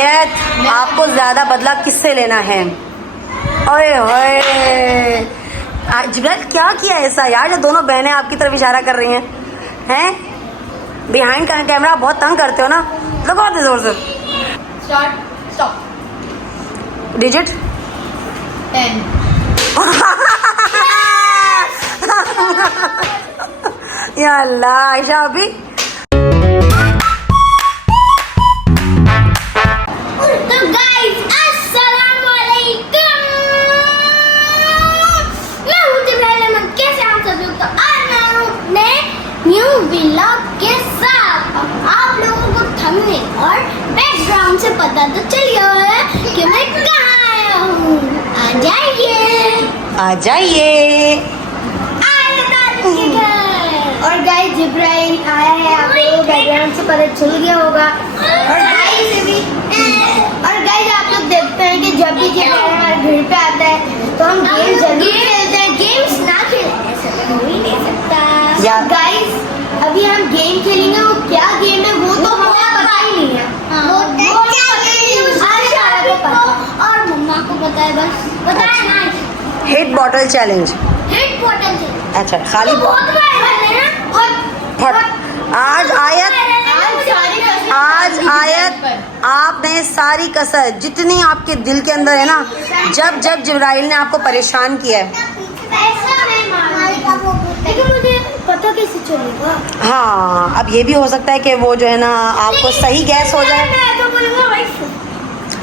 आयत, आपको ज्यादा बदला किससे लेना है? ओए होए, जिब्राइल क्या किया ऐसा यार, जो दोनों बहनें आपकी तरफ इशारा कर रही हैं? बिहाइंड कैमरा बहुत तंग करते हो ना, लगाओ दे जोर से। Start, stop. डिजिट 10। या अल्लाह, आयशा अभी तो गाइस अस्सलाम वालेकुम, मैं हूँ जिब्राइल अहमद। कैसे आप सब लोग? तो आज मैं हूँ अपने न्यू व्लॉग के साथ। आप लोगों को थंबनेल और बैकग्राउंड से पता तो चल गया है कि मैं कहाँ आया हूँ। आ जाइए, आ जाइए। और गाइस जिब्राइल आया है, आप लोगों को बैकग्राउंड से पता चल गया होगा। और गाइस आप लोग देखते हैं कि जब भी जिब्राइल हमारे घर पे आता है तो हम गेम जरूर खेलते हैं। गेम्स ना खेलें ऐसा तो हो ही नहीं सकता। गाइस अभी हम गेम खेलेंगे, वो क्या गेम है वो तो हमें पता ही नहीं है। और मम्मा को पता है, बस पता है ना। Hit bottle challenge. Hit bottle अच्छा, खाली बहुत वायरल है ना। फट। आज आयत आपने सारी कसर जितनी आपके दिल के अंदर है ना, जब जब जिब्राइल ने आपको परेशान किया है, लेकिन मुझे पता कैसे चलेगा? हाँ, अब ये भी हो सकता है कि वो जो है ना आपको सही गैस हो जाए।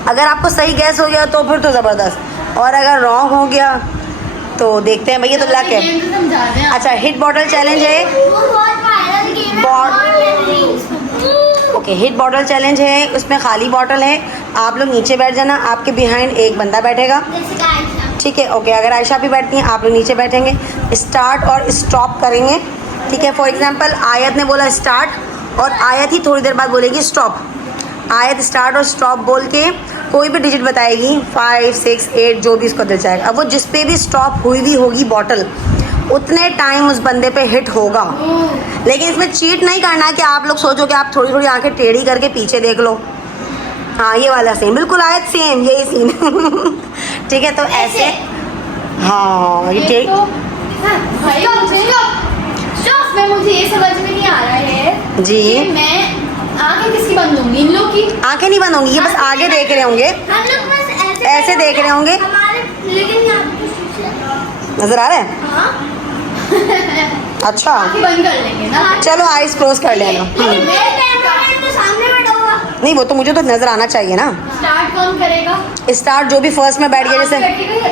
अगर आपको सही गैस हो गया तो फिर तो ज़बरदस्त, और अगर रॉन्ग हो गया तो देखते हैं भैया। तो लक है। अच्छा, हिट बॉटल चैलेंज है। ओके, हिट बॉटल चैलेंज है, उसमें खाली बॉटल है। आप लोग नीचे बैठ जाना, आपके बिहाइंड एक बंदा बैठेगा, ठीक है? ओके, अगर आयशा भी बैठती हैं आप लोग नीचे बैठेंगे, स्टार्ट और स्टॉप करेंगे, ठीक है? फॉर एग्जांपल आयत ने बोला स्टार्ट और आयत ही थोड़ी देर बाद बोलेगी स्टॉप। आयत स्टार्ट और स्टॉप बोल के कोई भी डिजिट बताएगी, 5, 6, 8 जो भी इसको दिल जाएगा। अब वो जिस पे भी स्टॉप हुई भी होगी बॉटल, उतने टाइम उस बंदे पे हिट होगा। लेकिन इसमें चीट नहीं करना कि आप लोग सोचो कि आप थोड़ी थोड़ी आंखें टेढ़ी करके पीछे देख लो। हाँ, ये वाला सीन बिल्कुल आयत सेम यही सीन। ठीक है, तो ऐसे हाँ ये टेढ़ी। मुझे ये समझ में नहीं आ रहा है जी, कि मैं आंखें किसकी बंद होंगी? इन लोग की आंखें नहीं बंद होंगी, ये बस आगे देख रहे होंगे, ऐसे देख रहे होंगे। नजर आ रहा है? हाँ। अच्छा, आंखें बंद कर लेंगे ना। चलो आइस क्लोज कर लेना। तो सामने बैठा हुआ। नहीं, वो तो मुझे तो नजर आना चाहिए ना। स्टार्ट कौन करेगा? स्टार्ट जो भी फर्स्ट में बैठ गया, जैसे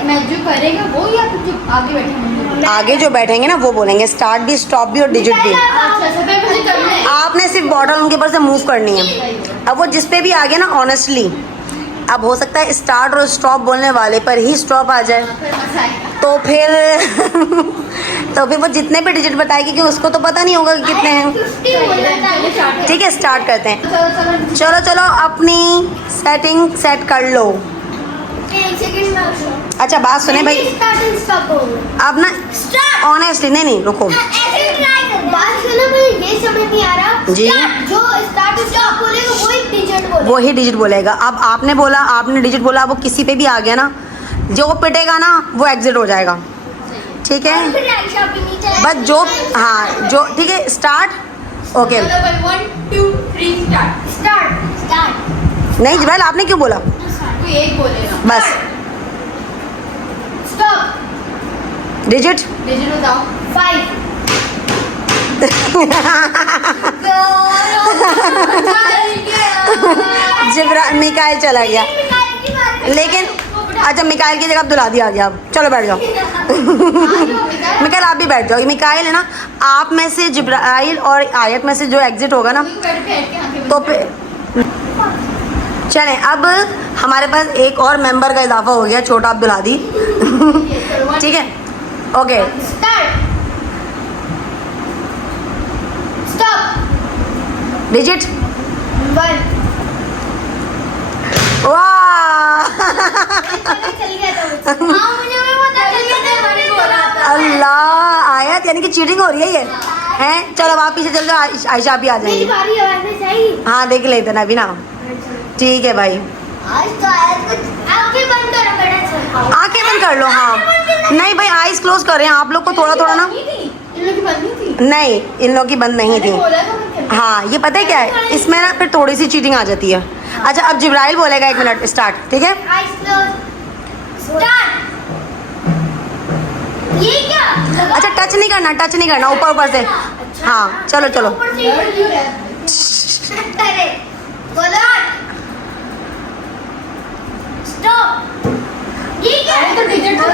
मैं जो करेगा वो, या फिर जो आगे बैठे होंगे? आगे जो बैठेंगे ना वो बोलेंगे स्टार्ट भी, स्टॉप भी और डिजिट भी। अच्छा, मुझे करना है। आपने सिर्फ बॉटल उनके ऊपर से मूव करनी है। अब वो जिस पे भी आ गया ना, ऑनेस्टली अब हो सकता है स्टार्ट और स्टॉप बोलने वाले पर ही स्टॉप आ जाए, तो फिर तो फिर वो जितने भी डिजिट बताएगी कि उसको तो पता नहीं होगा कि कितने हैं। ठीक है, स्टार्ट करते हैं। चलो चलो अपनी सेटिंग सेट कर लो। अच्छा, बात सुने भाई, अब ना ऑनेस्टली नहीं रुको, बात सुनो, मुझे ये समझ नहीं आ रहा जी। जो स्टार्ट स्टॉप बोलेगा वही डिजिट बोलेगा। वो ही डिजिट बोलेगा। अब आपने बोला, आपने डिजिट बोला, वो किसी पे भी आ गया ना, जो पिटेगा ना वो एग्जिट हो जाएगा, ठीक है? बस जो हाँ जो ठीक है, स्टार्ट। Okay, 1, 2, 3 start. नहीं जिब्राइल आपने क्यों बोला? कोई एक बोलेगा बस स्टॉप। डिजिट डिजिट बताओ। 5। जिब्राइल मिकाइल चला गया, लेकिन अच्छा मिकाइल की जगह अब्दुल्लादी आ गया। अब चलो बैठ जाओ। मिकाइल आप भी बैठ जाओ। मिकाइल है ना, आप में से जिब्राइल और आयत में से जो एग्जिट होगा ना, तो फिर चलें। अब हमारे पास एक और मेंबर का इजाफा हो गया, छोटा अब्दुल्लादी। ठीक है, ओके डिजिट 1। वाह अल्लाह, आयत यानी कि चीटिंग हो रही है ये हैं। चलो आप पीछे चल जाओ, आयशा भी आ जाएंगी। हाँ देख लेते ना अभी ना, ठीक है भाई, आज तो आया कुछ आंखें बंद करो बेटा। आंखें बंद कर लो। हाँ नहीं भाई, आईज क्लोज कर रहे हैं आप लोग को थोड़ा थोड़ा ना। इन लोग की बात नहीं थी। नहीं, इन लोग की बंद नहीं थी। बोला था मैं क्या? हाँ ये पता है क्या है, इसमें ना फिर थोड़ी सी चीटिंग आ जाती है। अच्छा अब जिब्राइल बोलेगा, 1 मिनट स्टार्ट, ठीक है? Eyes close, start. ये क्या? अच्छा टच नहीं करना, टच नहीं करना, ऊपर ऊपर से। अच्छा। हाँ चलो चलो। ऊपर से डर क्यों रहा है? अरे बोलो, स्टॉप। ये क्या? अरे तो डिजिट तो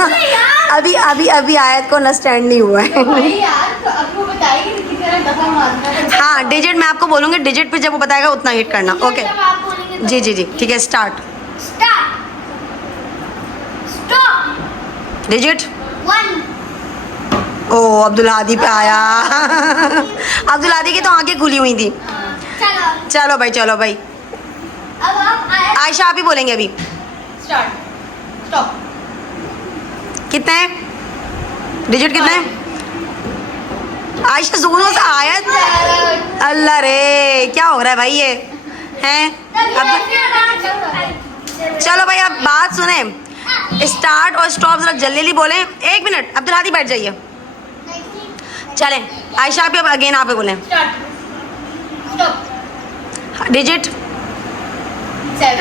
अरे यार, अभी अभी अभी आयत को अंडरस्टैंड नहीं हुआ है। भाई यार, तो आपको बताएगी कि कितना दफा मारना है। हाँ डिजिट मैं आपको बोलूँगी, डिजिट पे जब वो बताएगा उतना हिट करना। ओके जब आप बोलेंगे तो जी जी जी ठीक है, स्टार्ट। Start, stop. डिजिट 1। ओ अब्दुल हादी पे आया। अब्दुल हादी की तो आंखें खुली हुई थी। चलो चलो भाई, चलो भाई। अब आप आए। आयशा आप ही बोलेंगे अभी। Start, stop. कितने हैं डिजिट, कितने हैं? आयशा जोरों से आयत। अल्लाह रे क्या हो रहा है भाई, ये हैं अब। चलो भाई अब बात सुने, स्टार्ट और स्टॉप जरा जल्दी जल्दी बोलें। 1 मिनट, अब्दुल हादी बैठ जाइए। चलें आयशा आप अगेन आप ही बोलें। Start, stop. डिजिट 7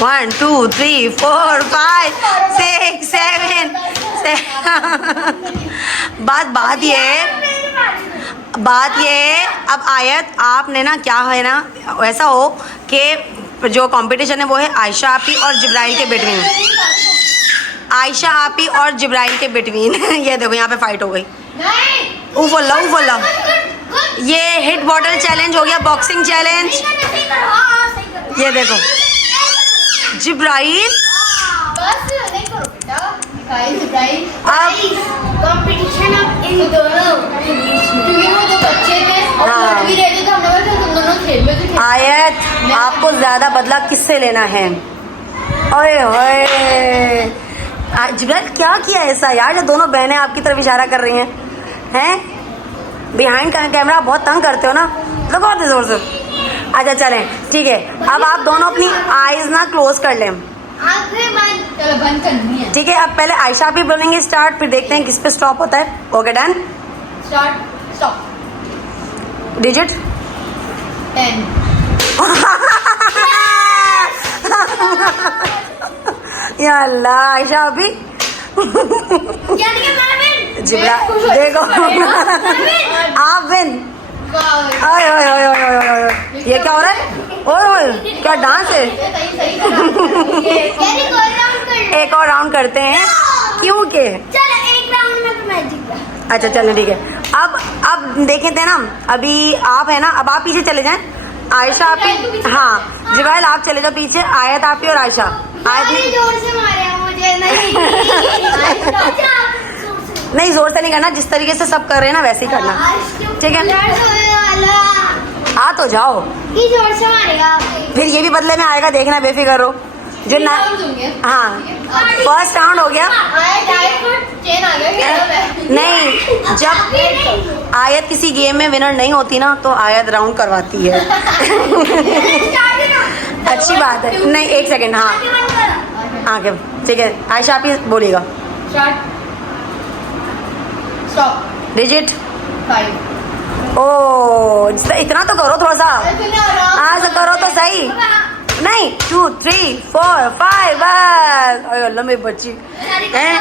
1 2 3 4 5 6 7 बात ये है, बात ये है, अब आयत आपने ना क्या है ना, ऐसा हो कि जो कंपटीशन है वो है आयशा आपी और जिब्राइल के बिटवीन। आयशा आपी और जिब्राइल के बिटवीन। ये देखो यहाँ पे फाइट हो गई। नहीं, उफल्ला उफल्ला। ये हिट बॉटल चैलेंज हो गया, बॉक्सिंग चैलेंज। ये देखो जिब्राइल। बस नहीं करो बेटा। गाइस जिब्राइल, अब कंपटीशन अब इन दोनों क्योंकि वो दो बच्चे थे और हाँ। लड़ भी रहे थे, तो हमने कहा तुम दोनों खेल लो तो खेल। आयत आपको ज्यादा बदला किससे लेना है? ओए होए जिब्राइल क्या किया ऐसा यार, जो दोनों बहनें आपकी तरफ इशारा कर रही हैं? बिहाइंड का कैमरा बहुत तंग करते हो ना, लगाओ दे जोर से। अच्छा चलें ठीक है, अब आप दोनों अपनी आईज ना क्लोज कर लें, आंखें बंद। चलो बंद करनी है। ठीक है? अब पहले आयशा भी बोलेंगे स्टार्ट, फिर देखते हैं किस पे स्टॉप होता है। Okay done. Start, stop. Digit 10 या अल्लाह, आयशा अभी यानी कि मैं विन। जिब्रा देखो आप विन। वाह, ओए ओए ओए ओए ओए ओए, ये क्या हो रहा है? ओए ओए क्या डांस है? सही सही यानी कोई राउंड कर ले। एक और राउंड करते हैं क्योंकि चलो एक राउंड में तो मैं जीत गया। अच्छा चलो ठीक है। अब देखे थे ना, अभी आप है ना, अब आप पीछे चले जाएं। आयशा आप ही, हाँ जिब्राइल आप चले जाओ पीछे, आयत आप ही और आयशा। आयत भाई जोर से मारे मुझे नहीं। नहीं जोर से नहीं करना, जिस तरीके से सब कर रहे हैं ना वैसे ही करना, ठीक है? आ तो जाओ, ये जोर से मारेगा। फिर ये भी बदले में आएगा, देखना बेफिक्र हो। जो ना हाँ फर्स्ट राउंड हो गया। चेन आ गया। नहीं जब आयत किसी गेम में विनर नहीं होती ना तो आयत राउंड करवाती है। अच्छी बात है। नहीं 1 सेकंड, हाँ आगे ठीक है। आयशा आप ही बोलिएगा। Start, stop. डिजिट 5 ओ इतना तो करो थोड़ा सा, हाँ ऐसा करो तो सही। नहीं 2 3 4 5 बस। अरे अल्लाह मेरी बच्ची हैं।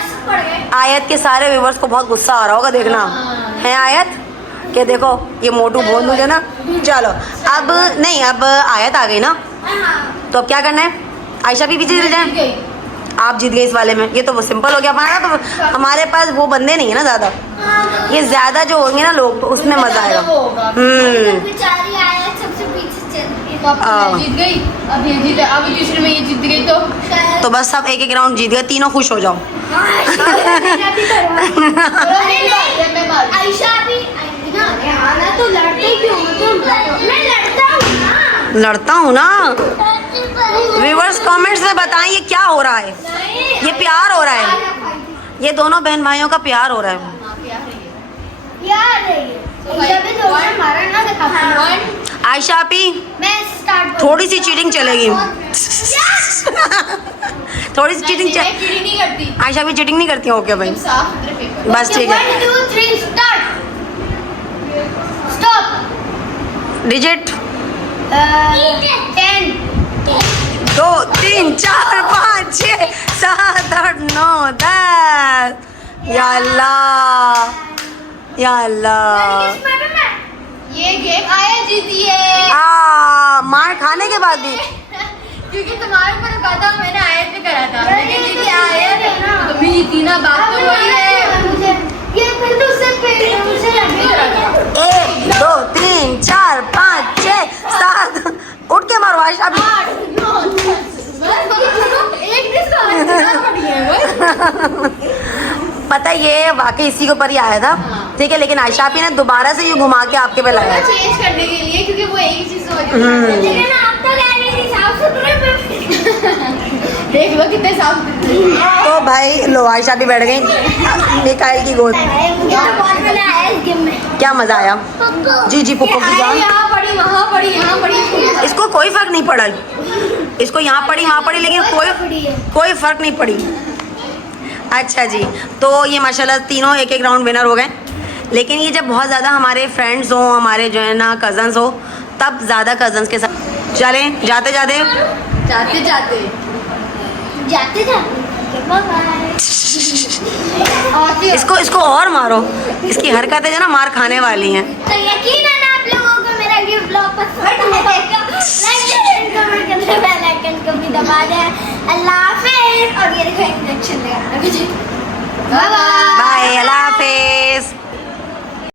आयत के सारे व्यूवर्स को बहुत गुस्सा आ रहा होगा, देखना है आयत के देखो ये मोटू भोंदू है ना। चलो अब नहीं, अब आयत आ गई ना, तो अब क्या करना है? आयशा भी पीछे चले जाए। आप जीत गए इस वाले में, ये तो वो सिंपल हो गया हमारा। तो हमारे पास वो बंदे नहीं है ना ज्यादा, ये ज्यादा जो होंगे ना लोग तो उसमें मजा आएगा। बेचारी आया सबसे पीछे चल रही है। जीत गई। अब ये जीत, अब तीसरे में ये जीत गई तो बस सब 1-1 राउंड जीत गए, तीनों खुश हो जाओ। आयशा भी ना तो लड़ते क्यों? मैं लड़ता हूँ ना। लड़ता हूँ ना। व्यूवर्स कमेंट्स में बताएं ये क्या हो रहा है? ये प्यार हो रहा है, ये दोनों बहन भाइयों का प्यार हो रहा है। यार जब भी जोर से मारा ना देखा आयशा आपी मैं स्टार्ट थोड़ी सी चीटिंग चलेगी थोड़ी सी चीटिंग मैं चीटिंग नहीं करती, आयशा भी चीटिंग नहीं करती हैं ओके भाई तुम साफ सुथरे पेपर। बस ठीक है 1 2 3 स्टार्ट स्टॉप डिजिट 10 2 3 4 5 6 7 8 9 10 या अल्लाह या अल्लाह ये गेम आया जीती है मार खाने के बाद भी क्योंकि तुम्हारे ऊपर कहा था मैंने आयत में करा था, लेकिन जीती आयत तुम भी जीती ना, बात तो वही है। मुझे ये फिर तो उससे फिर मुझे लगे 1 2 3 4 5 6 7 उठ के मारो आयशा भी 8 9 10 एक डिश का पता है, ये वाकई इसी के ऊपर ही आया था ठीक है, लेकिन आयशा भी ने दोबारा से ये घुमा के आपके पे लगाया चेंज करने के लिए, क्योंकि वो एक ही चीज समझ लेकिन आप तो कह रही थी साफ सुथरे पे देख लो कितने साफ सुथरे। तो भाई लो आयशा भी बैठ गई मिकाइल की गोद मुझे तो बहुत मजा आया इस गेम में क्या मजा आया जी जी पुप्पो की जान यहाँ पड़ी वहाँ पड़ी यहाँ पड़ी, इसको कोई फर्क नहीं पड़ा इसको यहाँ पड़ी वहाँ पड़ी लेकिन कोई फर्क नहीं पड़ी अच्छा जी तो ये माशाल्लाह तीनों एक एक राउंड विनर हो गए, लेकिन ये जब बहुत ज़्यादा हमारे फ्रेंड्स हो हमारे जो है ना कज़न्स हो तब ज़्यादा कज़न्स के साथ चलें जाते जाते जाते जाते जाते जाते इसको और मारो, इसकी हरकतें जो ना मार खाने वाली हैं। तो यकीनन आप लोगों को मेरा ये ब्लॉग पसंद आएगा, लाइक शेयर कमेंट करके बेल आइकन को भी दबा दें। अल्लाह हाफिज़ और ये देखो इंजेक्शन लगा मुझे। बाय बाय बाय अल्लाह हाफिज़।